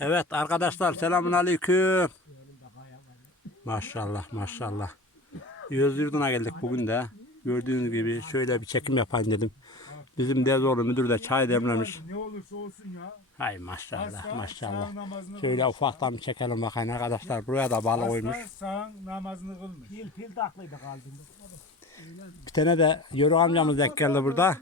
Evet arkadaşlar selamun aleyküm. Maşallah maşallah. Yüz yurduna geldik bugün de. Gördüğünüz gibi şöyle bir çekim yapayım dedim. Bizim Dezoğlu müdür de çay demlemiş. Ne olursa olsun ya. Hay maşallah maşallah. Şöyle ufaktan bir çekelim bakayım arkadaşlar. Buraya da balık sağ namazını kılmış. Pil pil taklıydı kaldığında. Bir tane de Yörük amcamız denk geldi burada.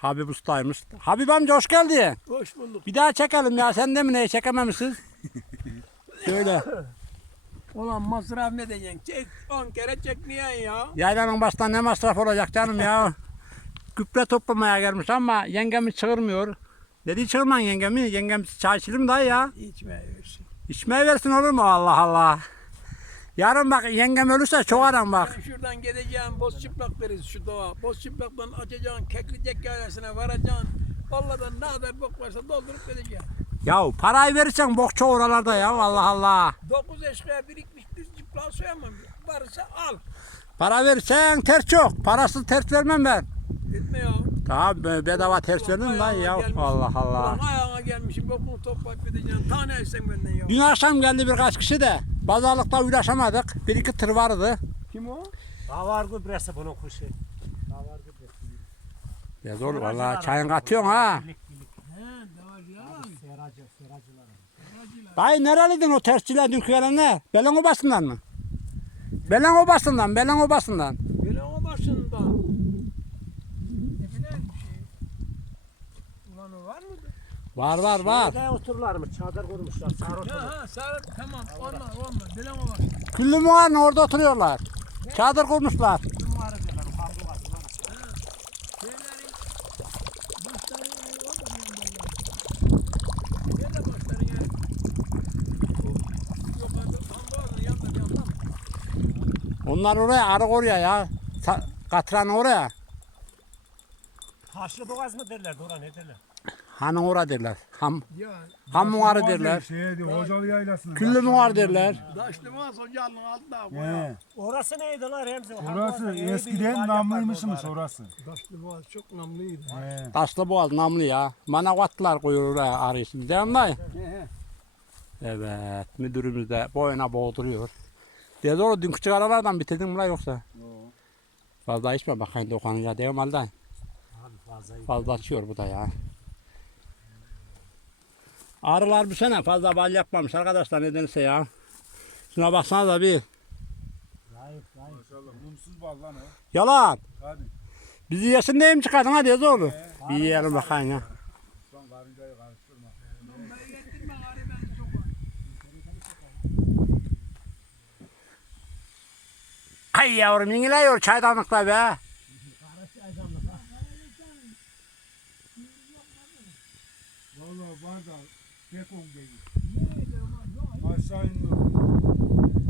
Habib ustaymış. Habib amca hoş geldin. Hoş bulduk. Bir daha çekelim ya. Sen de mi neyi çekememişsin? Şöyle. Ulan masraf ne diyeceksin? Çek 10 kere çekmeyen ya. Yaylanın baştan ne masraf olacak canım ya. Gübre toplamaya gelmiş ama yengemi çığırmıyor. Dedi çığırman yengemi. Yengem çay içilir mi dayı ya? İçmeye versin. İçmeye versin olur mu? Allah Allah. Yarın bak yengem ölürse çok aram bak. Şuradan gideceğim boz çıplak deriz şu doğa. Boz çıplaktan açacaksın keklicek yaylasına varacaksın. Vallahi ne kadar bok varsa doldurup gideceksin. Ya parayı verirsen bok çok oralarda ya Allah Allah. 9 eşkıya birikmiş düz çıplak soyamam. Varsa al. Para verirsen ters çok. Parasız ters vermem ben. Gitme ya. Be- bedava ters vermem lan ya. gelmişim. Allah Allah. Ulan ayağına gelmişim bokunu toplayıp gideceksin. Tane etsen benden ya. Dün akşam geldi birkaç kişi de. Pazarlıkta uğraşamadık. Bir iki tır vardı. Kim o? Havar gübresi bunun kuşu. Havar gübresi. Ya zor valla çayın katıyorsun ha. Seracı, seracılar. Dayı nereliydin o tersçiler dünkü gelenler? Belen obasından mı? Belen obasından, Belen obasından. Böyle o başında. Ne bileyim bir şey. Ulan o var mıdır? Var var var. Nerede otururlar mı? Çadır kurmuşlar. Sarı oturur. ha sarı tamam onlar onlar Böyle o var. Küllü muğanın orada oturuyorlar. Çadır kurmuşlar. Numarı diyorlar. Kablo var. bunlar. Şeylerin başları yani o da yanında. Nerede başları yani? O yukarıda Anadolu'nun yanında yanında. Onlar oraya, arık oraya ya. Katran oraya. Taşlı boğaz mı derler? Dora ne derler? Hanın ora derler. Ham, Ya ham muğarı derler. Şeydi, Hocalı yaylasına. Küllü muğar derler. Daşlı Mağaz Hoca'nın altında. bu He. Orası neydi lan Remzi? Orası eskiden namlıymışmış orası. Daşlı Mağaz çok namlıydı. He. Taşlı boğaz namlı ya. Manavatlar koyuyor oraya arıyorsun. Değil mi dayı? Evet. Müdürümüz de boyuna boğduruyor. Dedi o dün küçük aralardan bitirdin mi la yoksa? Fazla içme bakayım dokanınca değil mi Alday? Fazla açıyor bu da ya. Arılar bu sene fazla bal yapmamış arkadaşlar nedense ya. Şuna baksana da bir. Zayıf zayıf. Maşallah mumsuz bal lan o. Yalan. Hadi. Bizi yesin deyim çıkardın hadi yaz oğlum. Bir yiyelim bakayım ya. Son karıncayı karıştırma. Ay yavrum yenileyor çaydanlıkla be. Vallahi var da pek on değil. Aşağı iniyor.